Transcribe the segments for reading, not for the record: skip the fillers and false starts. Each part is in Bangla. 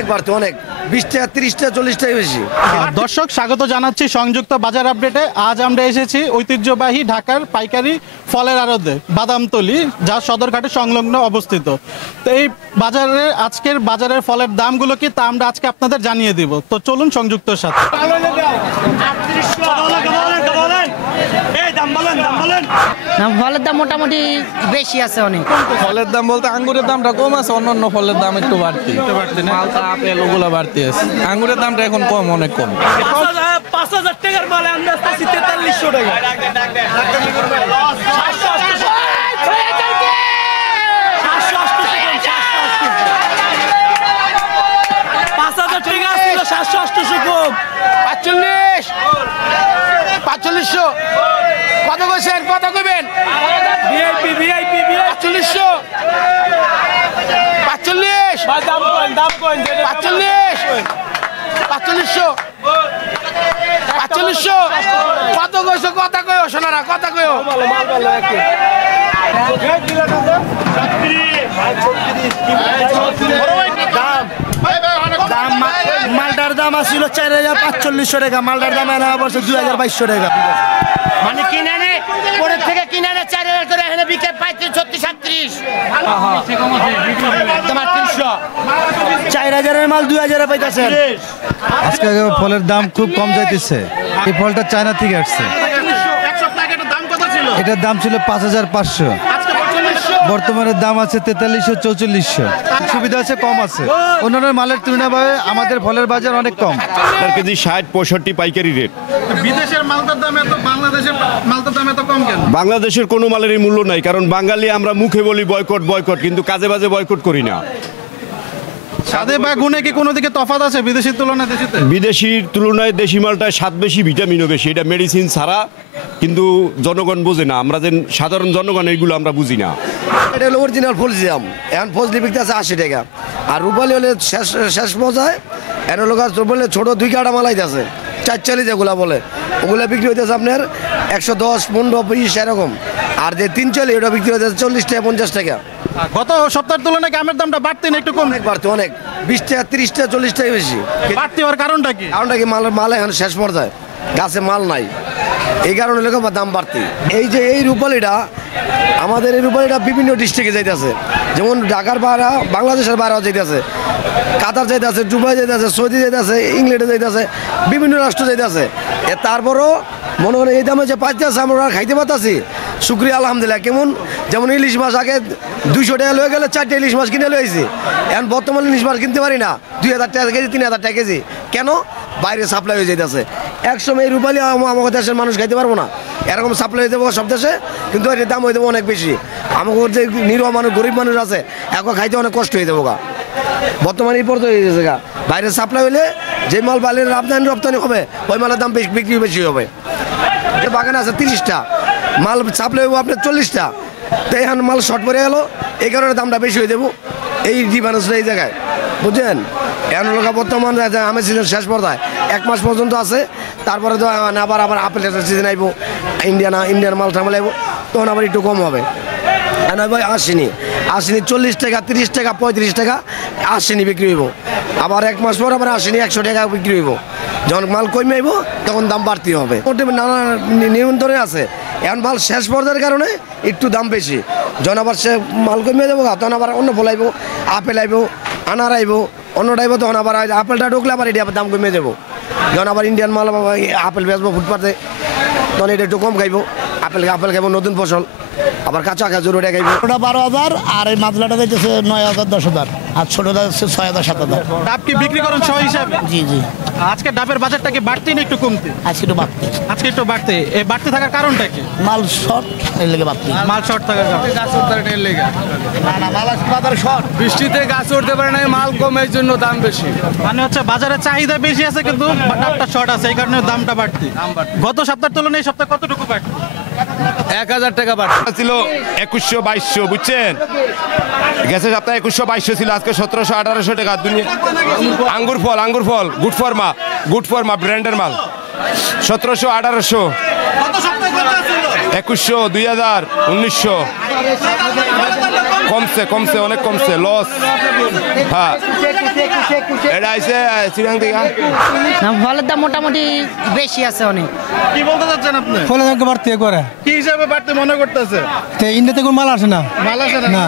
অনেক বাড়তে, অনেক 20 টাকা 30 টাকা 40 টাকা বেশি। দর্শক স্বাগত জানাচ্ছি সংযুক্ত বাজার আপডেটে। আজ আমরা এসেছি ঐতিহ্যবাহী ঢাকার পাইকারি ফলের আড়তে বাদামতলী, যা সদরঘাটে সংলগ্ন অবস্থিত। তো এই বাজারে আজকের বাজারের ফলের দামগুলো কি তা আমরা আজকে আপনাদের জানিয়ে দিব। তো চলুন সংযুক্তর সাথে। ফলের দাম মোটামুটি বেশি আছে অনেক। ফলের দাম বলতে আঙ্গুরের দামটা কম আছে, অন্যান্য ফলের দাম একটু বাড়তি। মালটা আপেল ওগুলো বাড়তি আছে, আঙ্গুরের দামটা এখন কম, অনেক কম। 5000 টাকার মাল আমরা আসতেছি 4300 টাকা। 5000 টাকা ছিল 700 কম। 4500 কত কইছেন, কত কইবেন? ভিআইপি 4500 45 দাম কইন 4500 কত কইছো, কথা কইও সোনারা, কথা কইও। মালটার দাম আসছিল 4500 টাকা, মালটার দাম এনে বলছে 2200 টাকা। মানে কিনে নে পরের থেকে কিনে নে 4000 করে, এখানে বিকে 35 36 37 তোমার 300 4000-এর মাল 2000-এ পাইতেছে। আজকে ফলের দাম খুব কম যাইতেছে। এই ফলটা চায়না থেকে আসছে। এটার দাম ছিল 5500, বর্তমানে দাম আছে 4300 4400। সুবিধা আছে, কম আছে। অন্যান্য মালের তুলনায় আমাদের ফলের বাজার অনেক কম। কেজি 60-65 পাইকারি রেট। বিদেশের মালটার দাম এত, বাংলাদেশের মালটার দাম এত কম কেন? বাংলাদেশের কোনো মালেরই মূল্য নাই, কারণ বাঙালি আমরা মুখে বলি বয়কট বয়কট, কিন্তু কাজে বাজে বয়কট করি না। স্বাদে বা গুণে কি কোনো দিকে তফাৎ আছে বিদেশির তুলনায় দেশিতে? বিদেশির তুলনায় দেশি মালটায় স্বাদ বেশি, ভিটামিনও বেশি। এটা মেডিসিন ছাড়া, কিন্তু জনগণ বোঝে না। আমরা যেন সাধারণ জনগণ এইগুলো আমরা বুঝি না। এটা হলো অরিজিনাল ফলজি আম। এখন ফজলি বিকতে আছে 80 টাকা, আর রূপালি হলে শেষ পর্যায়ে এর লোক বলে ছোট 2 কাটা মালাই আছে 440 যেগুলা বলে, ওগুলো বিক্রি হইতেছে আপনার 110 15 20 এরকম। আর যে 340 ওটা বিক্রি হইতেছে 40 টাকা 50 টাকা। গত সপ্তাহের তুলনায় আমের দামটা বাড়তে না একটু কম? অনেক বাড়তে, অনেক 20 টাকা 30 টাকা 40 টাকা বেশি। বাড়তি হওয়ার কারণটা কি? কারণটা কি, মাল এখন শেষ পর্যায়ে, গাছে মাল নাই, এই কারণে লোক দাম বাড়তি। এই যে এই রূপালিটা, আমাদের এই রূপালিটা বিভিন্ন ডিস্ট্রিক্টে যাইতেছে, যেমন ঢাকার বাইরে, বাংলাদেশের বাইরেও যাইতেছে, কাতার যাইতেছে, দুবাই যাইতেছে, সৌদি যাইতেছে, ইংল্যান্ডে যাইতেছে, বিভিন্ন রাষ্ট্র যাইতেছে। তারপরও মনে করেন এই দামে যে পাইতেছে আমরা খাইতে পারতেছি, শুক্রিয়া আলহামদুলিল্লাহ। কেমন, যেমন ইলিশ মাছ আগে 200 টাকা লয়ে গেলে 4টে ইলিশ মাছ কিনে লয়েছি, এখন বর্তমানে ইলিশ মাছ কিনতে পারি না 2000 টাকা কেজি 3000 টাকা কেজি। কেন? বাইরে সাপ্লাই হয়ে যাইতেছে। একসময় এই রূপালি আমাদের দেশের মানুষ খাইতে পারবো না, এরকম সাপ্লাই হয়ে যাবো সব দেশে, কিন্তু এর দাম হয়ে যাবো অনেক বেশি। আমাদের যে নিরহ মানুষ, গরিব মানুষ আছে, এখন খাইতে অনেক কষ্ট হয়ে যাবো গা। বর্তমানে এই পর্যন্ত হয়ে গেছে গা, বাইরে সাপ্লাই হলে যে মাল বাইরের রপ্তানি হবে, ওই মালের দাম বিক্রি বেশি হবে। যে বাগানে আছে 30টা মাল, সাপ্লাই হবো আপনার 40টা, তো এখন মাল শর্ট পড়ে গেল, এই কারণে দামটা বেশি হয়ে যাবো। এই ডিফারেন্সটা এই জায়গায়, বুঝছেন? এখন লোক বর্তমান আমের সিজন শেষ পর্যায়ে 1 মাস পর্যন্ত আছে, তারপরে তো আবার আপেলের সিজন আইব, ইন্ডিয়ান মাল টামাল আইব, তখন আবার একটু কম হবে। ভাই আসেনি 40 টাকা 30 টাকা 35 টাকা আসেনি বিক্রি হইব। আবার 1 মাস পর আবার আসেনি 100 টাকা বিক্রি হইব। যখন মাল কমে আইব তখন দাম বাড়তি হবে। নানা নিয়ন্ত্রণে আছে। এখন মাল শেষ পর্যায়ের কারণে একটু দাম বেশি। যখন আবার সে মাল কমে যাবো, তখন আবার অন্য ফল আইব, আপেল আইব, আনার আইব, অন্যটা আইব, তখন আবার আপেলটা ঢুকলে আবার এটি আবার দাম কমে যাবো। যখন আবার ইন্ডিয়ান মাল আপেল বেচবো ফুটপাতে, তখন এটা একটু কম খাইব। আপেল খাইব নতুন ফসল, আবার কাঁচা খেজুর ওটা খাইব। ওটা 12,000, আর এই মাদলাটা দিতেছে 9,000 10,000, আর ছোটটা হচ্ছে 6,000 7,000। ডাব কি বিক্রি করেন সহ হিসাবে? জি জি। আজকে ডাবের বাজারটা কি বাড়তি না একটু কমতে? আজকে একটু বাড়তি। আজকে একটু বাড়তে, এই বাড়তে থাকার কারণটা কি? মাল শর্ট, এর লেগে বাড়তি। মাল শর্ট থাকার কারণে? না না, মাল বাজার শর্ট, বৃষ্টিতে গাছ উঠতে পারে না, মাল কম, এই জন্য দাম বেশি। মানে হচ্ছে বাজারে চাহিদা বেশি আছে কিন্তু ডাবটা শর্ট আছে, এই কারণে দামটা বাড়তি। গত সপ্তাহের তুলনায় এই সপ্তাহে কতটুকু বাড়তি? 1000 টাকা বাড়তি ছিল 2100-2200, বুঝছেন? গেছে সপ্তাহে 2100-2200 ছিল, আজকে 1700-1800 টাকা। আঙ্গুর ফল গুড ফর্মা ব্র্যান্ডের মাল 1700-1800, 2100, 2000, 1900। কমছে অনেক কমছে লস। হ্যাঁ এটা আইছে চিরাং থেকে। ফলের দাম মোটামুটি বেশি আছে অনেক। কি বলতে চাচ্ছেন আপনি? ফলের দাম বাড়তে করে কি হিসাবে বাড়তে মনে করতেছে? ইন্ডিয়াতে কোনো মাল আসে না। মাল আসে না।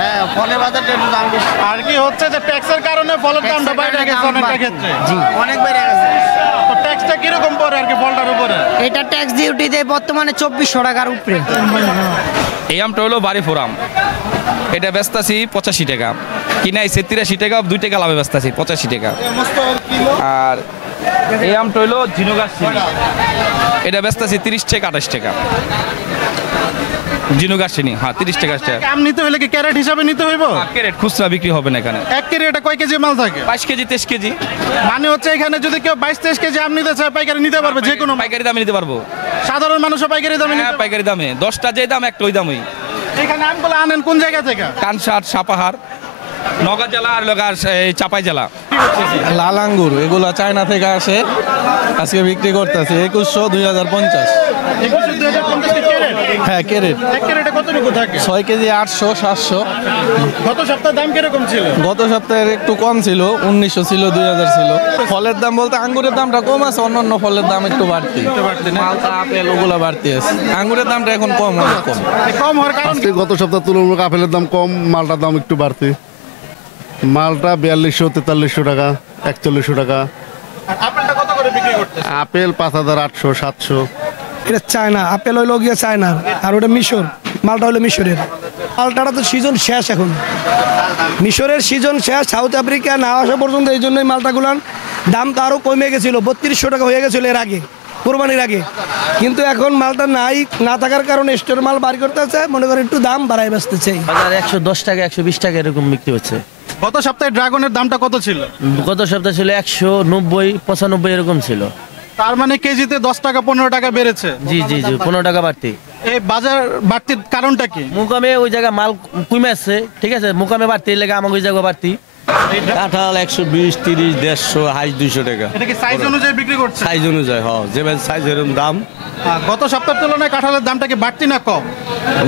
হ্যাঁ ফলের বাজারটা একটু দাম বেশি। আর কি হচ্ছে যে ট্যাক্সের কারণে ফলের দামটা বাইরে গেছে অনেকটা ক্ষেত্রে। জি অনেক বেড়ে গেছে। তো ট্যাক্সটা কিরকম পড়ে আর কি ফলটার উপরে? এটা ট্যাক্স ডিউটি দেয় বর্তমানে 2400 টাকার উপরে। এই আমটা হলো বাড়ি ফোরাম, এটা বেচতাছি 85 টাকা, কিনে আইছে 83 টাকা, 2 টাকা লাভে বেচতাছি 85 টাকা। আর এই আমটা হলো জিনুগাছ চিনি, এটা বেচতাছি 30 টাকা 28 টাকা। জিনুগাছ চিনি, হ্যাঁ 30 টাকা। আম নিতে হলে কি ক্যারেট হিসাবে নিতে হইব? ক্যারেট খুচরা বিক্রি হবে না এখানে। 1 ক্যারেটে কয় কেজি মাল থাকে? 22 কেজি 23 কেজি। মানে হচ্ছে এখানে যদি কেউ 22-23 কেজি আম নিতে চায় পাইকারি নিতে পারবে, যে কোনো পাইকারি দামে নিতে পারবো। সাধারণ মানুষও পাইকারি দামে নিতে হ্যাঁ পারবে। পাইকারি দামে 10টা যে দাম একটা ওই দামই। এখানে আমগুলো আনেন কোন জায়গা থেকে? কানসার, সাপাহার, নওগাঁ জেলা আর লোকার চাপাই জেলা। লাল আঙ্গুর এগুলা চায়না থেকে আসে, আজকে বিক্রি করতেছে 2100 2050। 21,250 ক্যারেট? হ্যাঁ ক্যারেট। 1 ক্যারেটে কতটুকু থাকে? 6 কেজি 800 700। গত সপ্তাহে দাম কিরকম ছিল? গত সপ্তাহের একটু কম ছিল, 1900 ছিল 2000 ছিল। ফলের দাম বলতে আঙ্গুরের দামটা কম আছে, অন্যান্য ফলের দাম একটু বাড়তি। মালটা আপেল ওগুলা বাড়তি আছে, আঙ্গুরের দামটা এখন কম, অনেক কম। কম হওয়ার কারণ কি? গত সপ্তাহ তুলনামূলক আপেলের দাম কম, মালটার দাম একটু বাড়তি। মালটা 4200 4300 টাকা 4100 টাকা। আর আপেলটা কত করে বিক্রি করতেছে? আপেল 5800 700। এটা চায়না, আপেল হইলো গিয়ে চায়নার, আর ওটা মিশর, মালটা হলো মিশরের। মালটাটা তো সিজন শেষ এখন, মিশরের সিজন শেষ, সাউথ আফ্রিকা না আসা পর্যন্ত। এই জন্যই মালটাগুলার দাম তো আরও কমে গেছিলো, 3200 টাকা হয়ে গেছিলো এর আগে, কোরবানির আগে। কিন্তু এখন মালটা নাই, না থাকার কারণে স্টোর মাল বার করতেছে, মনে করেন একটু দাম বাড়াই বেচতেছে। বাজার 110 টাকা 120 টাকা এরকম বিক্রি হচ্ছে। গত সপ্তাহে ড্রাগনের দামটা কত ছিল? গত সপ্তাহে ছিল 190 95 এরকম ছিল। তার মানে কেজিতে 10 টাকা 15 টাকা বেড়েছে। জি 15 টাকা বাড়তি। এই বাজার বাড়তির কারণটা কি? মুকামে ওই জায়গায় মাল কমে আসছে, ঠিক আছে, মুকামে বাড়তি লেগে আমাকে ওই জায়গায় বাড়তি। কাঁঠাল 120 30 150 হাই 200 টাকা। এটা কি সাইজ অনুযায়ী বিক্রি করছে? সাইজ অনুযায়ী, হ্যাঁ যেমন সাইজ এরকম দাম। গত সপ্তাহের তুলনায় কাঁঠালের দামটা কি বাড়তি না কম?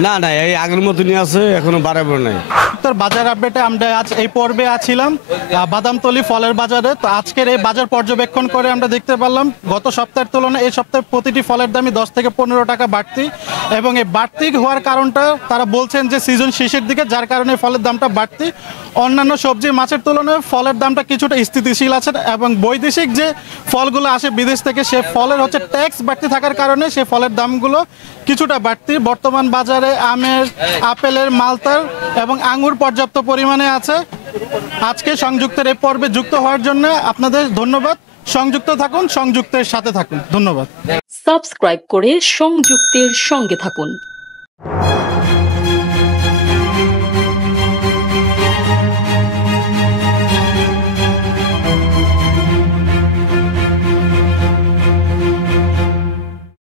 না এই আগের মতনই আছে, এখনো বাড়াবো নাই। তোর বাজার আপডেটে আমরা আজ এই পর্বে আছিলাম বাদামতলী ফলের বাজারে। তো আজকের এই বাজার পর্যবেক্ষণ করে আমরা দেখতে পারলাম গত সপ্তাহের তুলনায় এই সপ্তাহে প্রতিটি ফলের দামই 10 থেকে 15 টাকা বাড়তি। এবং এই বাড়তি হওয়ার কারণটা তারা বলছেন যে সিজন শেষের দিকে, যার কারণে ফলের দামটা বাড়তি। অন্যান্য সবজি মাছের তুলনায় ফলের দামটা কিছুটা স্থিতিশীল আছে। এবং বৈদেশিক যে ফলগুলো আসে বিদেশ থেকে, সে ফলের হচ্ছে ট্যাক্স বাড়তি থাকার কারণে সে ফলের দামগুলো কিছুটা বাড়তি। বর্তমান বাজারে আমের, আপেলের, মালতার এবং আঙ্গুর পর্যাপ্ত পরিমাণে আছে। আজকে সংযুক্তের এই পর্বে যুক্ত হওয়ার জন্য আপনাদের ধন্যবাদ। সংযুক্ত থাকুন, সংযুক্তের সাথে থাকুন। ধন্যবাদ। সাবস্ক্রাইব করে সংযুক্তের সঙ্গে থাকুন।